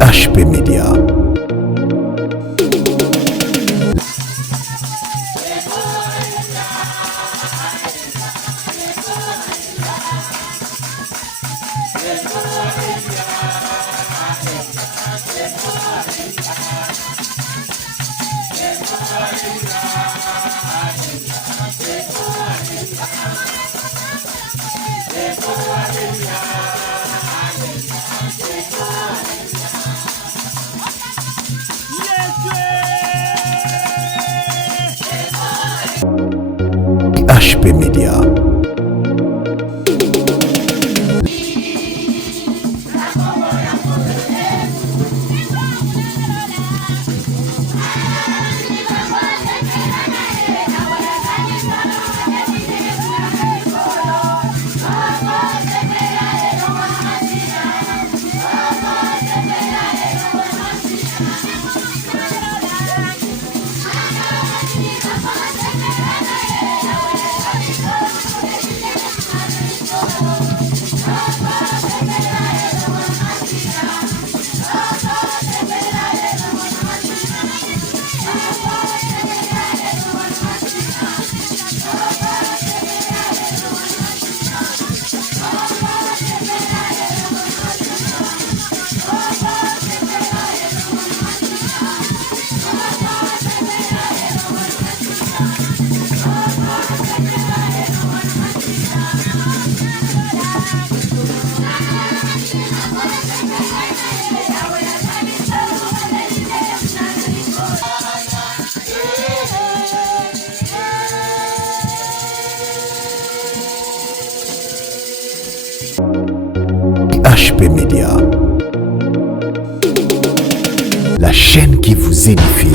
HP Media. HP Media. HP Media, la chaîne qui vous édifie.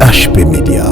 HP Media.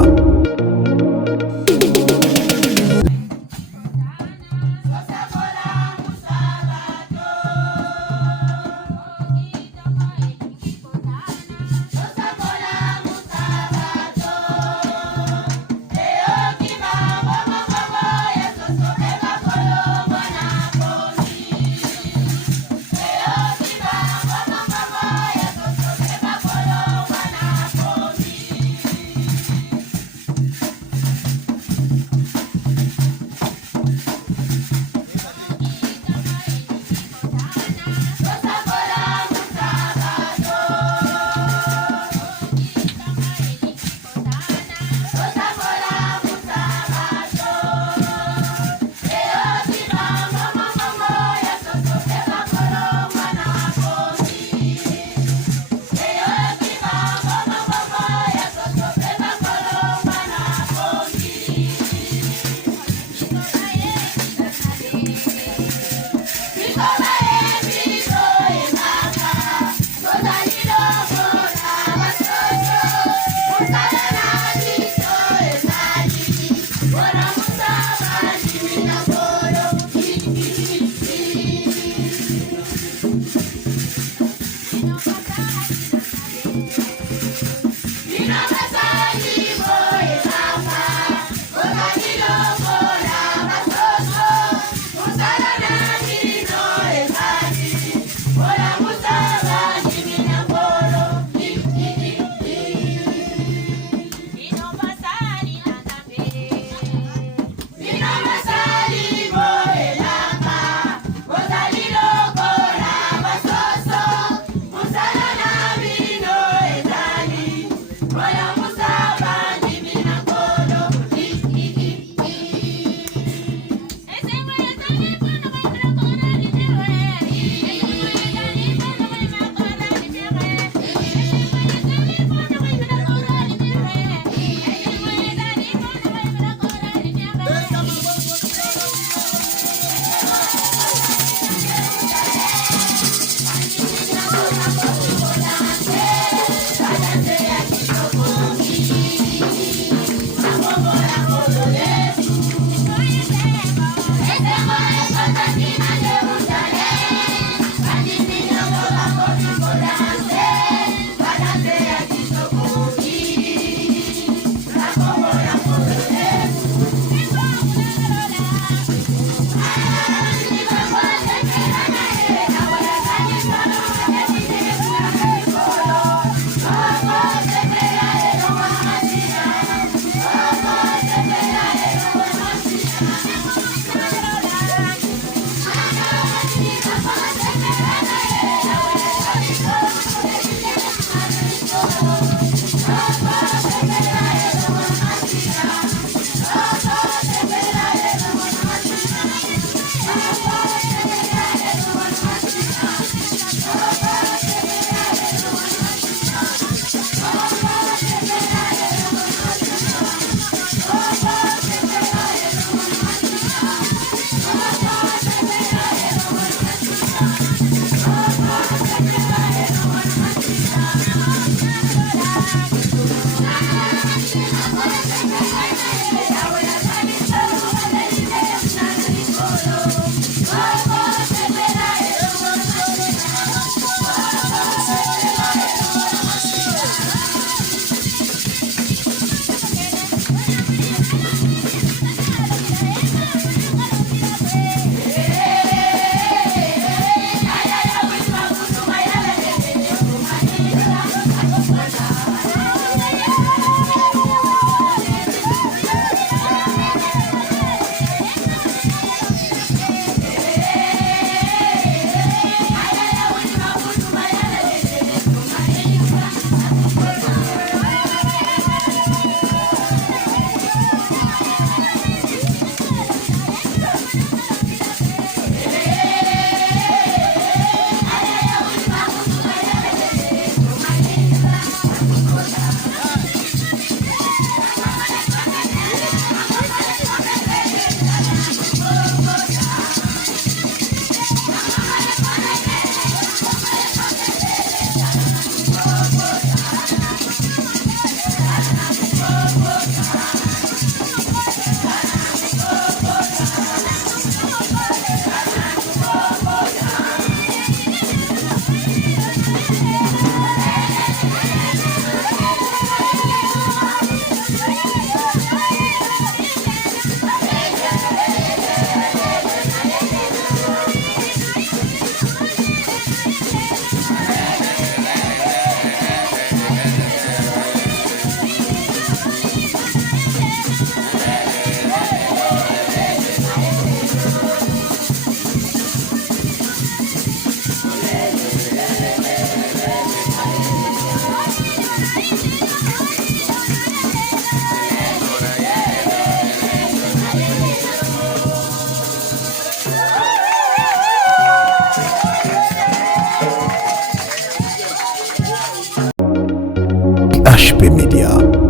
Ashby Media.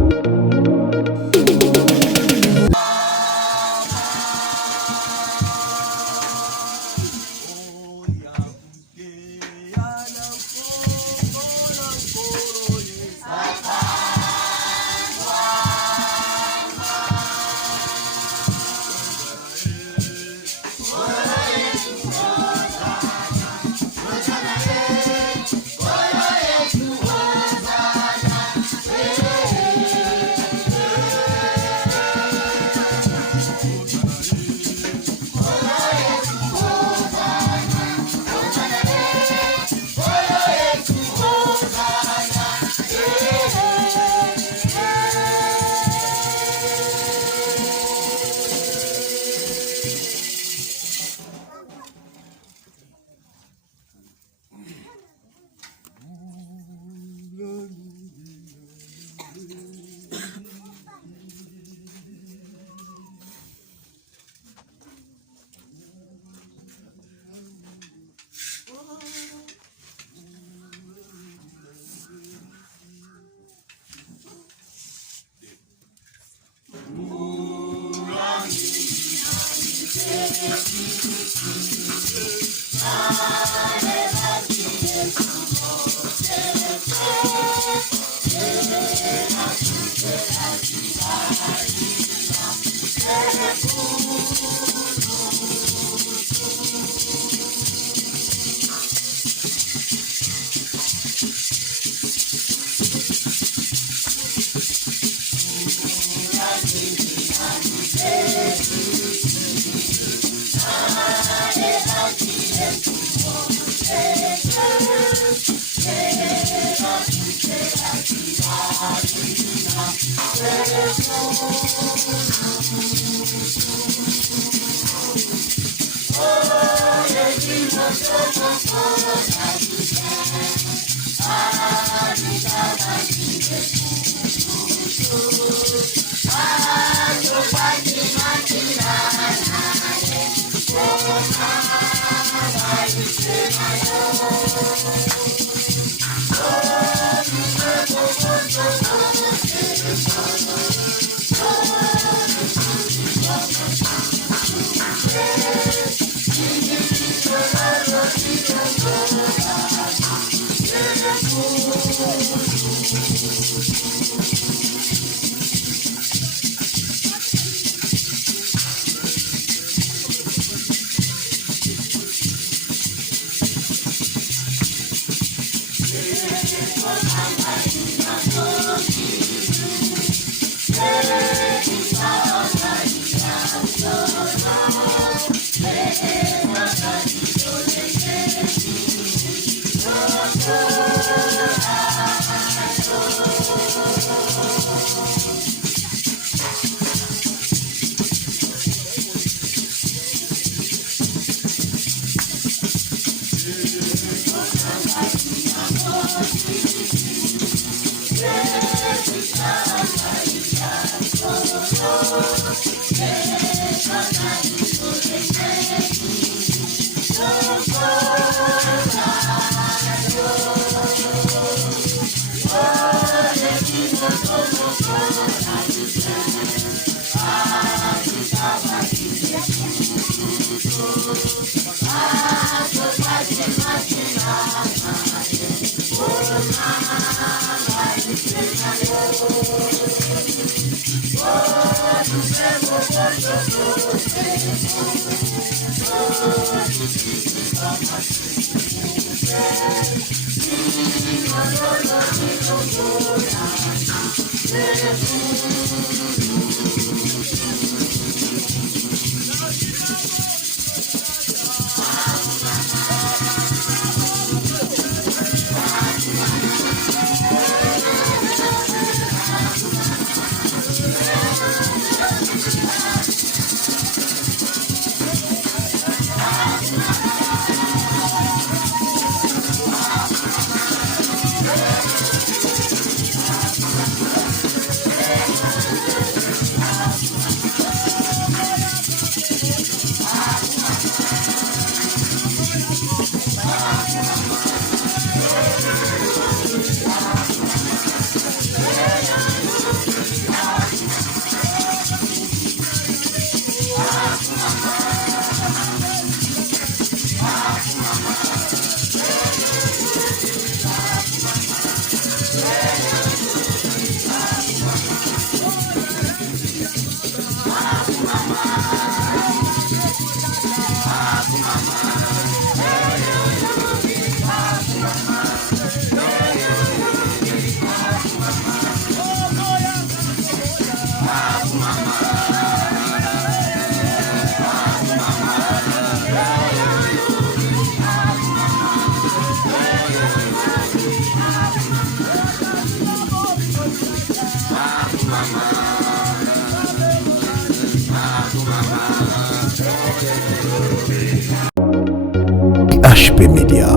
HP Media.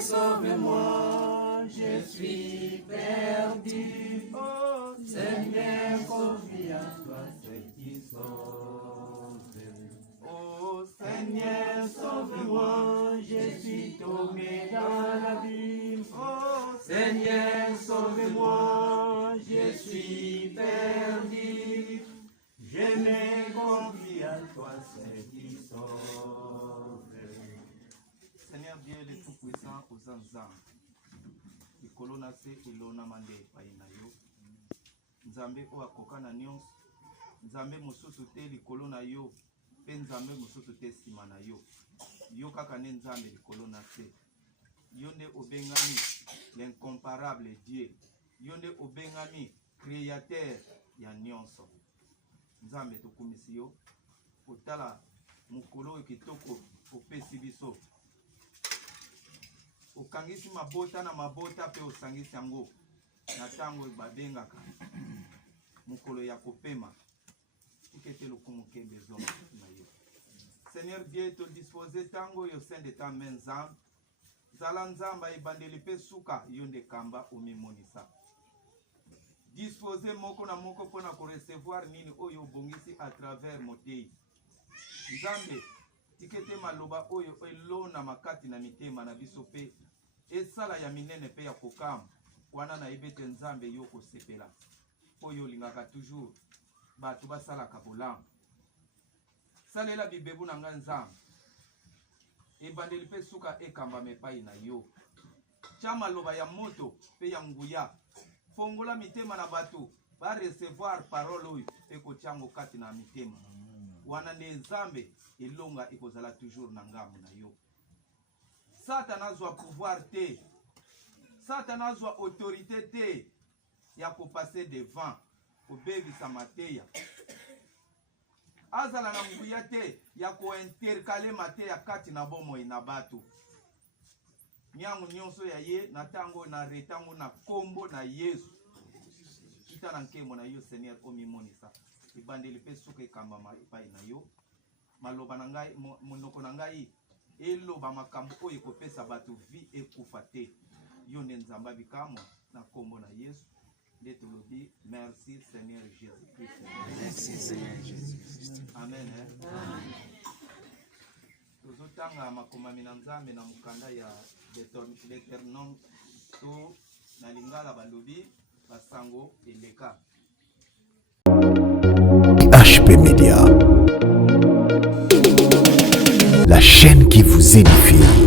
Sauve-moi, je suis perdu. Oh Seigneur, confie à toi ceux qui sauvent. Oh Seigneur, sauve-moi, je suis tombé dans l'abîme. Oh Seigneur, sauve-moi, je suis perdu. Je me confie à toi ceux qui sauvent. Seigneur Dieu le Tout-Puissant, aux anzan likolo na se elona mande epai na yo nzambe oyo akoka na nyonso, nzambe mosusu te likolo na yo mpe nzambe mosusu te nsima na yo. Yo kaka nde nzambe likolo na se. Yo nde obengami l'incomparable Dieu. Yo nde obengami créateur ya nyonso. Nzambe tokumisi yo otala mokolo oyo kitoko opesi biso. Okangisi mabota na mabota pe osangisi yango na tango babengaka mokolo ya kopema. Tikete lokumu kembe zoma na yo. Seigneur Dieu, te disposer tango yo sein de ta main nzambe. Zala nzamba ebandeli pe suka yo nde kamba omimonisa. Disposer moko na moko pona ko recevoir nini oyo obongisi à travers motei. Nzambe tikete maloba oyo elona makati na mitema na biso pe esala ya minene pe ya kokam wana na ibete nzambe yo kosepela oyo lingaka toujours bato basala kabolamu. Salela bibebu na nga nzambe ebandeli pe suka ekamba mepai na yo. Chama loba ya moto pe ya nguya fongola mitema na bato ba recevoir parole oyo ekochango kati na mitema wana nde nzambe elonga ekozala toujours na ngambo na yo. Satan azwa pouvoir te, Satan azwa autorité te ya kopase devant kobebisa mateya. Azala na nguya te ya kointerkale mateya kati na bomoi na bato. Nyango nyonso ya ye na tango na retango na kombo na Yesu. Kita na nkemo na yo Seigneur omimonisa. Ibandeli pe suka ekamba epai na yo. Maloba na ngai monoko na ngai eloba makambo oyo ekopesa bato vi ekufa te. Yo nde nzamba bikamwa na kombo na Yesu. Nde tolobi merci Seigneur Jésus-Christ. Merci Seigneur Jésus-Christ. Amen. Amen. Tozotanga makomami na nzambe na mukanda ya Deutéronome to na lingala balobi basango eleka. HP Media, la chaîne qui vous édifie.